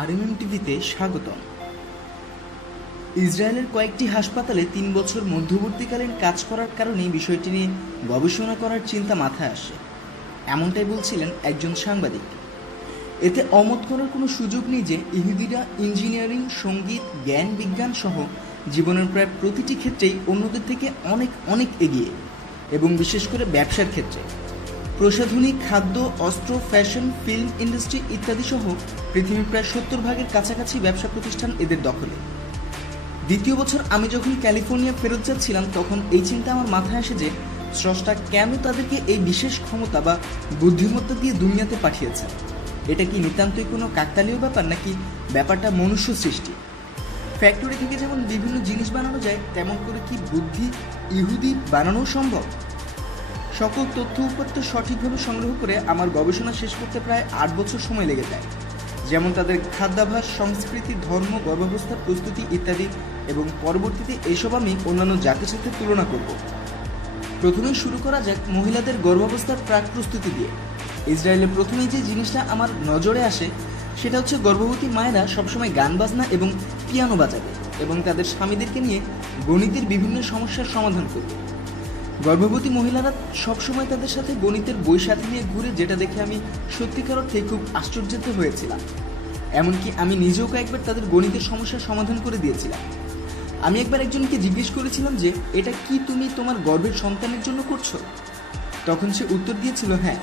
RMM টিভিতে স্বাগতম। ইসরায়েলের কয়েকটি হাসপাতালে তিন বছর মধ্যবর্তীকালীন কাজ করার কারণেই বিষয়টি নিয়ে গবেষণা করার চিন্তা মাথায় আসে। এমনটাই বলছিলেন একজন সাংবাদিক। এতে অমত করার কোনো সুযোগ নেই যে ইহুদিরা ইঞ্জিনিয়ারিং, সংগীত, জ্ঞান, বিজ্ঞান সহ জীবনের প্রায় প্রতিটি ক্ষেত্রেই অন্যদের থেকে অনেক অনেক এগিয়ে এবং বিশেষ করে ব্যবসার ক্ষেত্রে। প্রসাধনী, খাদ্য, অস্ত্র, ফ্যাশন, ফিল্ম ইন্ডাস্ট্রি ইত্যাদি সহ পৃথিবীর প্রায় সত্তর ভাগের কাছাকাছি ব্যবসা প্রতিষ্ঠান এদের দখলে। দ্বিতীয় বছর আমি যখন ক্যালিফোর্নিয়া ফেরত যাচ্ছিলাম, তখন এই চিন্তা আমার মাথায় আসে যে, স্রষ্টা কেন তাদেরকে এই বিশেষ ক্ষমতা বা বুদ্ধিমত্তা দিয়ে দুনিয়াতে পাঠিয়েছে? এটা কি নিতান্তই কোনো কাকতালীয় ব্যাপার, নাকি ব্যাপারটা মনুষ্য সৃষ্টি? ফ্যাক্টরি থেকে যেমন বিভিন্ন জিনিস বানানো যায়, তেমন করে কি বুদ্ধি ইহুদি বানানো সম্ভব? সকল তথ্য উপাত্ত সঠিকভাবে সংগ্রহ করে আমার গবেষণা শেষ করতে প্রায় আট বছর সময় লেগে যায়। যেমন তাদের খাদ্যাভ্যাস, সংস্কৃতি, ধর্ম গর্ভাবস্থার প্রস্তুতি ইত্যাদি এবং পরবর্তীতে এসব আমি অন্যান্য জাতির সাথে তুলনা করব। প্রথমেই শুরু করা যাক মহিলাদের গর্ভাবস্থার প্রাক প্রস্তুতি দিয়ে। ইসরায়েলে প্রথমেই যে জিনিসটা আমার নজরে আসে, সেটা হচ্ছে গর্ভবতী মায়েরা সবসময় গান বাজনা এবং পিয়ানো বাজাবে এবং তাদের স্বামীদেরকে নিয়ে গণিতের বিভিন্ন সমস্যার সমাধান করবে। গর্ভবতী মহিলারা সবসময় তাদের সাথে গণিতের বই সাথে নিয়ে ঘুরে, যেটা দেখে আমি সত্যিকার অর্থে খুব আশ্চর্যিত হয়েছিলাম। এমনকি আমি নিজেও কয়েকবার তাদের গণিতের সমস্যার সমাধান করে দিয়েছিলাম। আমি একবার একজনকে জিজ্ঞেস করেছিলাম যে, এটা কি তুমি তোমার গর্ভের সন্তানের জন্য করছ? তখন সে উত্তর দিয়েছিল হ্যাঁ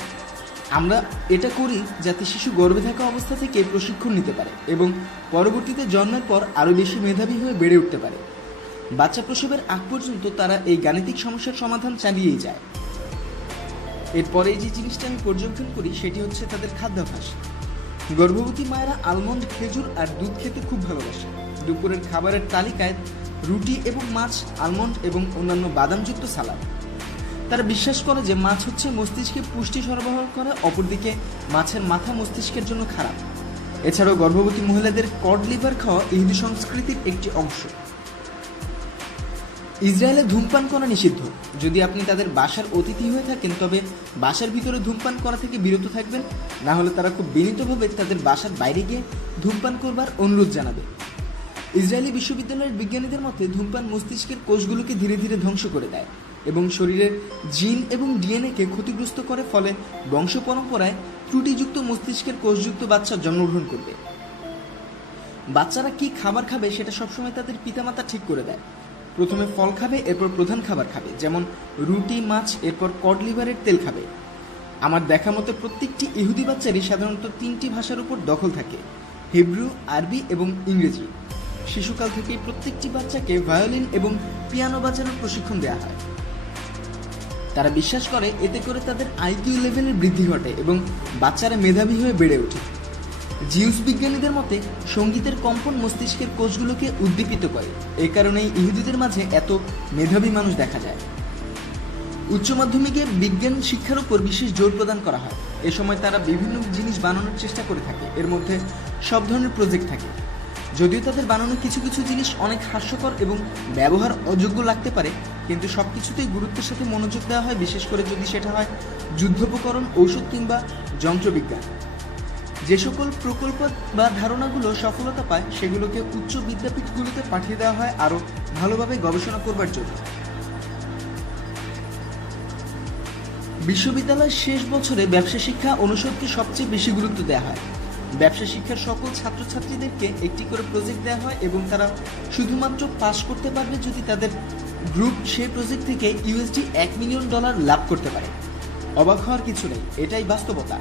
আমরা এটা করি যাতে শিশু গর্ভে থাকা অবস্থা থেকে প্রশিক্ষণ নিতে পারে এবং পরবর্তীতে জন্মের পর আরও বেশি মেধাবী হয়ে বেড়ে উঠতে পারে। বাচ্চা প্রসবের আগ পর্যন্ত তারা এই গাণিতিক সমস্যার সমাধান চালিয়েই যায়। এরপরে যে জিনিসটা আমি পর্যবেক্ষণ করি, সেটি হচ্ছে তাদের খাদ্যাভ্যাস। গর্ভবতী মায়েরা আলমন্ড খেজুর আর দুধ খেতে খুব ভালোবাসে। দুপুরের খাবারের তালিকায় রুটি এবং মাছ আলমন্ড এবং অন্যান্য বাদামযুক্ত সালাদ। তারা বিশ্বাস করে যে মাছ হচ্ছে মস্তিষ্কে পুষ্টি সরবরাহ করে, অপরদিকে মাছের মাথা মস্তিষ্কের জন্য খারাপ। এছাড়াও গর্ভবতী মহিলাদের কড লিভার খাওয়া ইহুদি সংস্কৃতির একটি অংশ। ইসরায়েলে ধূমপান করা নিষিদ্ধ। যদি আপনি তাদের বাসার অতিথি হয়ে থাকেন, তবে বাসার ভিতরে ধূমপান করা থেকে বিরত থাকবেন। না হলে তারা খুব বিনীতভাবে তাদের বাসার বাইরে গিয়ে ধূমপান করবার অনুরোধ জানাবে। ইসরায়েলি বিশ্ববিদ্যালয়ের বিজ্ঞানীদের মতে, ধূমপান মস্তিষ্কের কোষগুলোকে ধীরে ধীরে ধ্বংস করে দেয় এবং শরীরের জিন এবং ডিএনএকে ক্ষতিগ্রস্ত করে, ফলে বংশ পরম্পরায় ত্রুটিযুক্ত মস্তিষ্কের কোষযুক্ত বাচ্চা জন্মগ্রহণ করবে। বাচ্চারা কি খাবার খাবে, সেটা সবসময় তাদের পিতামাতা ঠিক করে দেয়। প্রথমে ফল খাবে, এরপর প্রধান খাবার খাবে। যেমন রুটি, মাছ, এরপর কড লিভারের তেল খাবে। আমার দেখা মতে প্রত্যেকটি ইহুদি বাচ্চারই সাধারণত তিনটি ভাষার উপর দখল থাকে, হিব্রু, আরবি এবং ইংরেজি। শিশুকাল থেকেই প্রত্যেকটি বাচ্চাকে ভায়োলিন এবং পিয়ানো বাজানোর প্রশিক্ষণ দেওয়া হয়। তারা বিশ্বাস করে, এতে করে তাদের আইকিউ লেভেলের বৃদ্ধি ঘটে এবং বাচ্চারা মেধাবী হয়ে বেড়ে ওঠে। জিউস বিজ্ঞানীদের মতে, সঙ্গীতের কম্পন মস্তিষ্কের কোষগুলোকে উদ্দীপিত করে। এই কারণেই ইহুদিদের মাঝে এত মেধাবী মানুষ দেখা যায়। উচ্চ মাধ্যমিকে বিজ্ঞান শিক্ষার উপর বিশেষ জোর প্রদান করা হয়। এ সময় তারা বিভিন্ন জিনিস বানানোর চেষ্টা করে থাকে। এর মধ্যে সব ধরনের প্রজেক্ট থাকে। যদিও তাদের বানানো কিছু কিছু জিনিস অনেক হাস্যকর এবং ব্যবহার অযোগ্য লাগতে পারে, কিন্তু সব কিছুতেই গুরুত্বের সাথে মনোযোগ দেওয়া হয়, বিশেষ করে যদি সেটা হয় যুদ্ধোপকরণ, ঔষধ কিংবা যন্ত্রবিজ্ঞান। যে সকল প্রকল্প বা ধারণাগুলো সফলতা পায়, সেগুলোকে উচ্চ বিদ্যাপীঠগুলোতে পাঠিয়ে দেওয়া হয় আরও ভালোভাবে গবেষণা করবার জন্য। বিশ্ববিদ্যালয়ের শেষ বছরে ব্যবসা শিক্ষা অনুষদকে সবচেয়ে বেশি গুরুত্ব দেওয়া হয়। ব্যবসা শিক্ষার সকল ছাত্রছাত্রীদেরকে একটি করে প্রজেক্ট দেওয়া হয় এবং তারা শুধুমাত্র পাশ করতে পারবে যদি তাদের গ্রুপ সেই প্রজেক্ট থেকে ইউএসডি এক মিলিয়ন ডলার লাভ করতে পারে। অবাক হওয়ার কিছু নেই, এটাই বাস্তবতা।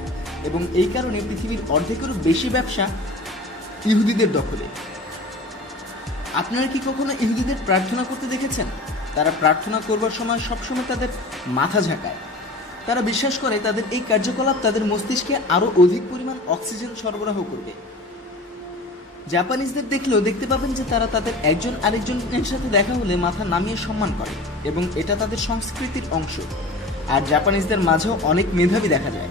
এবং এই কারণে পৃথিবীর অর্ধেকেরও বেশি ব্যবসা ইহুদিদের দখলে। আপনারা কি কখনো ইহুদিদের প্রার্থনা করতে দেখেছেন? তারা প্রার্থনা করবার সময় সবসময় তাদের মাথা ঝাঁকায়। তারা বিশ্বাস করে তাদের এই কার্যকলাপ তাদের মস্তিষ্কে আরও অধিক পরিমাণ অক্সিজেন সরবরাহ করবে। জাপানিজদের দেখলেও দেখতে পাবেন যে তারা তাদের একজন আরেকজনের সাথে দেখা হলে মাথা নামিয়ে সম্মান করে, এবং এটা তাদের সংস্কৃতির অংশ। আর জাপানিজদের মাঝেও অনেক মেধাবী দেখা যায়।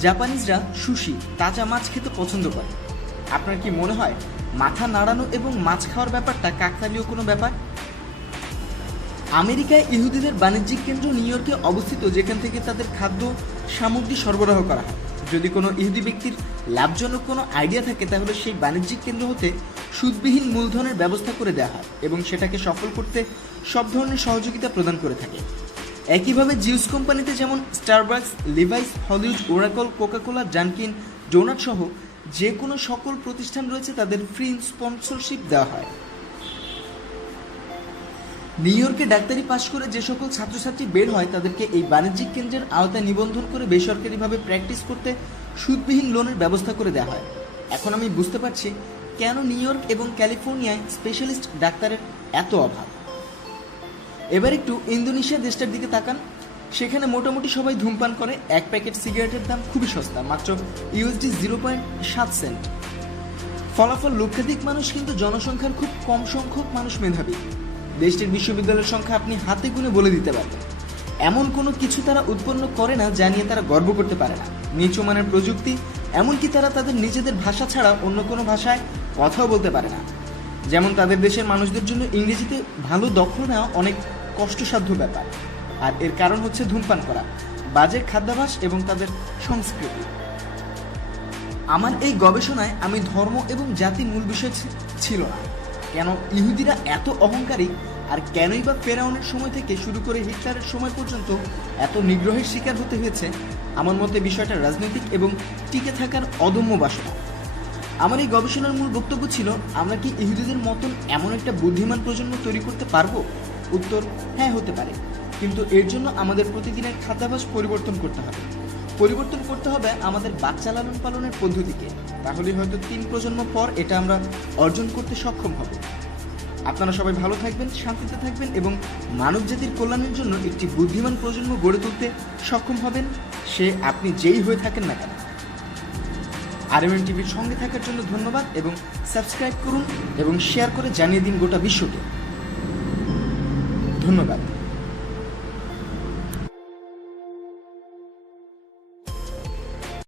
জাপানিজরা সুশি, তাজা মাছ খেতে পছন্দ করে। আপনার কি মনে হয়, মাথা নাড়ানো এবং মাছ খাওয়ার ব্যাপারটা কাকতালীয় কোনো ব্যাপার? আমেরিকায় ইহুদিদের বাণিজ্যিক কেন্দ্র নিউ ইয়র্কে অবস্থিত, যেখান থেকে তাদের খাদ্য সামগ্রী সরবরাহ করা হয়। যদি কোনো ইহুদি ব্যক্তির লাভজনক কোনো আইডিয়া থাকে, তাহলে সেই বাণিজ্যিক কেন্দ্র হতে সুদবিহীন মূলধনের ব্যবস্থা করে দেওয়া হয় এবং সেটাকে সফল করতে সব ধরনের সহযোগিতা প্রদান করে থাকে। একইভাবে জিউস কোম্পানিতে যেমন Starbucks Levi's Hollywood Oracle Coca Cola Dunkin donut সহ যে কোনো সকল প্রতিষ্ঠান রয়েছে, তাদের ফ্রি স্পন্সরশিপ দেওয়া হয়। নিউ ইয়র্কে ডাক্তারি পাশ করে যে সকল ছাত্রছাত্রী বের হয়, তাদেরকে এই বাণিজ্যিক কেন্দ্রের আওতায় নিবন্ধন করে বেসরকারিভাবে প্র্যাকটিস করতে সুদবিহীন লোনের ব্যবস্থা করে দেওয়া হয়। এখন আমি বুঝতে পারছি কেন নিউ ইয়র্ক এবং ক্যালিফোর্নিয়ায় স্পেশালিস্ট ডাক্তারের এত অভাব। এবার একটু ইন্দোনেশিয়া দেশটার দিকে তাকান। সেখানে মোটামুটি সবাই ধূমপান করে, এক প্যাকেট সিগারেটের দাম খুবই সস্তা, মাত্র ইউএসডি জিরো পয়েন্ট সাত সেন্ট ফলাফল লক্ষাধিক মানুষ কিন্তু জনসংখ্যার খুব কম সংখ্যক মানুষ মেধাবী। দেশটির বিশ্ববিদ্যালয়ের সংখ্যা আপনি হাতে গুনে বলে দিতে পারবেন। এমন কোনো কিছু তারা উৎপন্ন করে না যা নিয়ে তারা গর্ব করতে পারে না। নিচু মানের প্রযুক্তি, এমনকি তারা তাদের নিজেদের ভাষা ছাড়া অন্য কোনো ভাষায় কথাও বলতে পারে না। যেমন তাদের দেশের মানুষদের জন্য ইংরেজিতে ভালো দখল নেওয়া অনেক কষ্টসাধ্য ব্যাপার। আর এর কারণ হচ্ছে ধূমপান করা, বাজে খাদ্যাভাস এবং তাদের সংস্কৃতি। আমার এই গবেষণায় আমি ধর্ম এবং জাতির মূল বিষয় ছিল না। কেন ইহুদিরা এত অহংকারী আর কেনই বা ফেরাউনের সময় থেকে শুরু করে হিটলারের সময় পর্যন্ত এত নিগ্রহের শিকার হতে হয়েছে, আমার মতে বিষয়টা রাজনৈতিক এবং টিকে থাকার অদম্য বাসনা। আমার এই গবেষণার মূল বক্তব্য ছিল, আমরা কি ইহুদিদের মতন এমন একটা বুদ্ধিমান প্রজন্ম তৈরি করতে পারব? উত্তর হ্যাঁ হতে পারে। কিন্তু এর জন্য আমাদের প্রতিদিনের খাদ্যাভ্যাস পরিবর্তন করতে হবে। পরিবর্তন করতে হবে আমাদের বাচ্চা লালন পালনের পদ্ধতিকে। তাহলে হয়তো তিন প্রজন্ম পর এটা আমরা অর্জন করতে সক্ষম হব। আপনারা সবাই ভালো থাকবেন, শান্তিতে থাকবেন এবং মানব জাতির কল্যাণের জন্য একটি বুদ্ধিমান প্রজন্ম গড়ে তুলতে সক্ষম হবেন সে আপনি যেই হয়ে থাকেন না কেন। আরএমএন টিভির সঙ্গে থাকার জন্য ধন্যবাদ এবং সাবস্ক্রাইব করুন এবং শেয়ার করে জানিয়ে দিন গোটা বিশ্বকে। ধন্যবাদ।